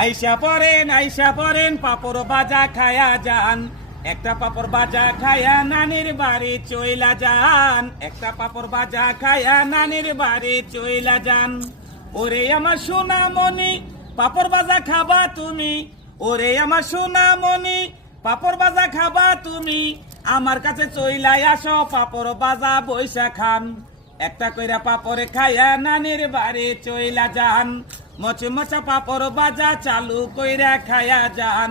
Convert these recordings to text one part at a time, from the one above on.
আইসা পরেন পাপড় বাজা খায়া যান, একটা পাপড় বাজা খায়া নানির বাড়ি চইলা যান, একটা পাপড় বাজা খায়া নানির বাড়ি চইলা যান। ওরে আমার সোনামণি পাপড় বাজা খাবা তুমি, ওরে আমার সোনামণি পাপড় বাজা খাবা তুমি, আমার কাছে চইলাই আসো পাপড় বাজা বইসা খান। একটা কইরা পাপড় খায়া নানির বাড়ি চইলা যান, মচা পাপড় বাজা চালু কইরা খায়া যান,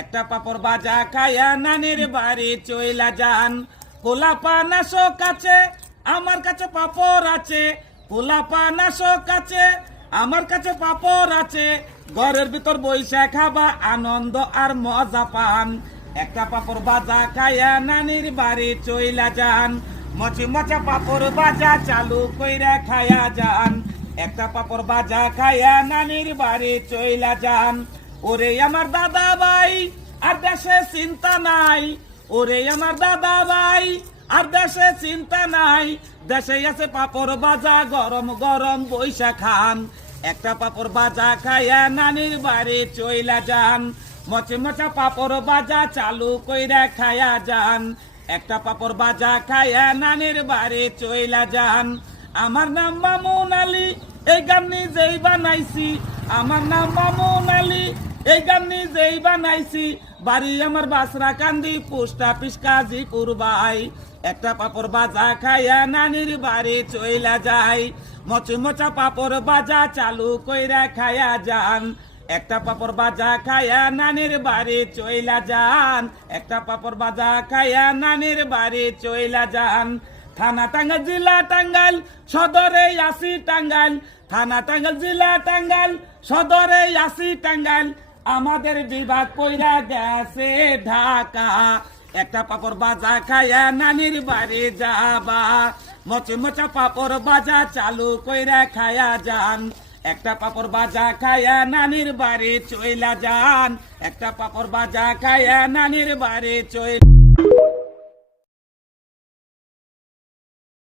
একটা পাপড় বাজা খায়া নানির বাড়ি চইলা যান। পোলাপান আসো কাছে আমার কাছে পাপড় আছে, পোলাপান আসো কাছে আমার কাছে পাপড় আছে, ঘরের ভিতর বইসা খাবা আনন্দ আর মজা পান। একটা পাপড় বাজা খায়া নানির বাড়ি চইলা যান, মচা পাপড় বাজা চালু কইরা খায়া যান, একটা পাপড় বাজা খায়া নানির বাড়ি চইলা যান। ওরে আমার দাদা ভাই আর দেশে চিন্তা নাই, ওরে আমার দাদা ভাই আর দেশে চিন্তা নাই, দেশে আছে পাপড় বাজা গরম গরম বইসা খান। একটা পাপড় বাজা খায়া নানির বাড়ি চইলা যান, মচা পাপড় বাজা চালু কইরা খায়া যান, একটা পাপড় বাজা খায়া নানির বাড়ি চইলা যান। আমার নাম মামুন আলী, এই গান নিজেই বানাইছি, আমার নাম মামুন আলী, এই গান নিজেই বানাইছি, বাড়ি আমার বাসরা কান্দি পোস্ট অফিস কাজীপুর ভাই। একটা পাপড় বাজা খায়া নানির বাড়ি চইলা যায়, মচা পাপড় বাজা চালু কইরা খায়া যান, একটা পাপড় বাজা খায়া নানির বাড়ি চইলা যান, একটা পাপড় বাজা খায়া নানির বাড়ি চইলা যান। থানা টাঙ্গাইল জেলা টাঙ্গাইল সদরে আসি টাঙ্গাইল, থানা টাঙ্গাইল জেলা টাঙ্গাইল সদরে আসি টাঙ্গাইল, আমাদের বিভাগ কইরা গেছে ঢাকা। একটা পাপড় বাজা খায়া নানির বাড়ি যাবা, মচা পাপড় বাজা চালু কইরা খায়া যান, একটা পাপড় বাজা খায়া নানির বাড়ি চইলা যান, একটা পাপড় বাজা খায়া নানির বাড়ি চইলা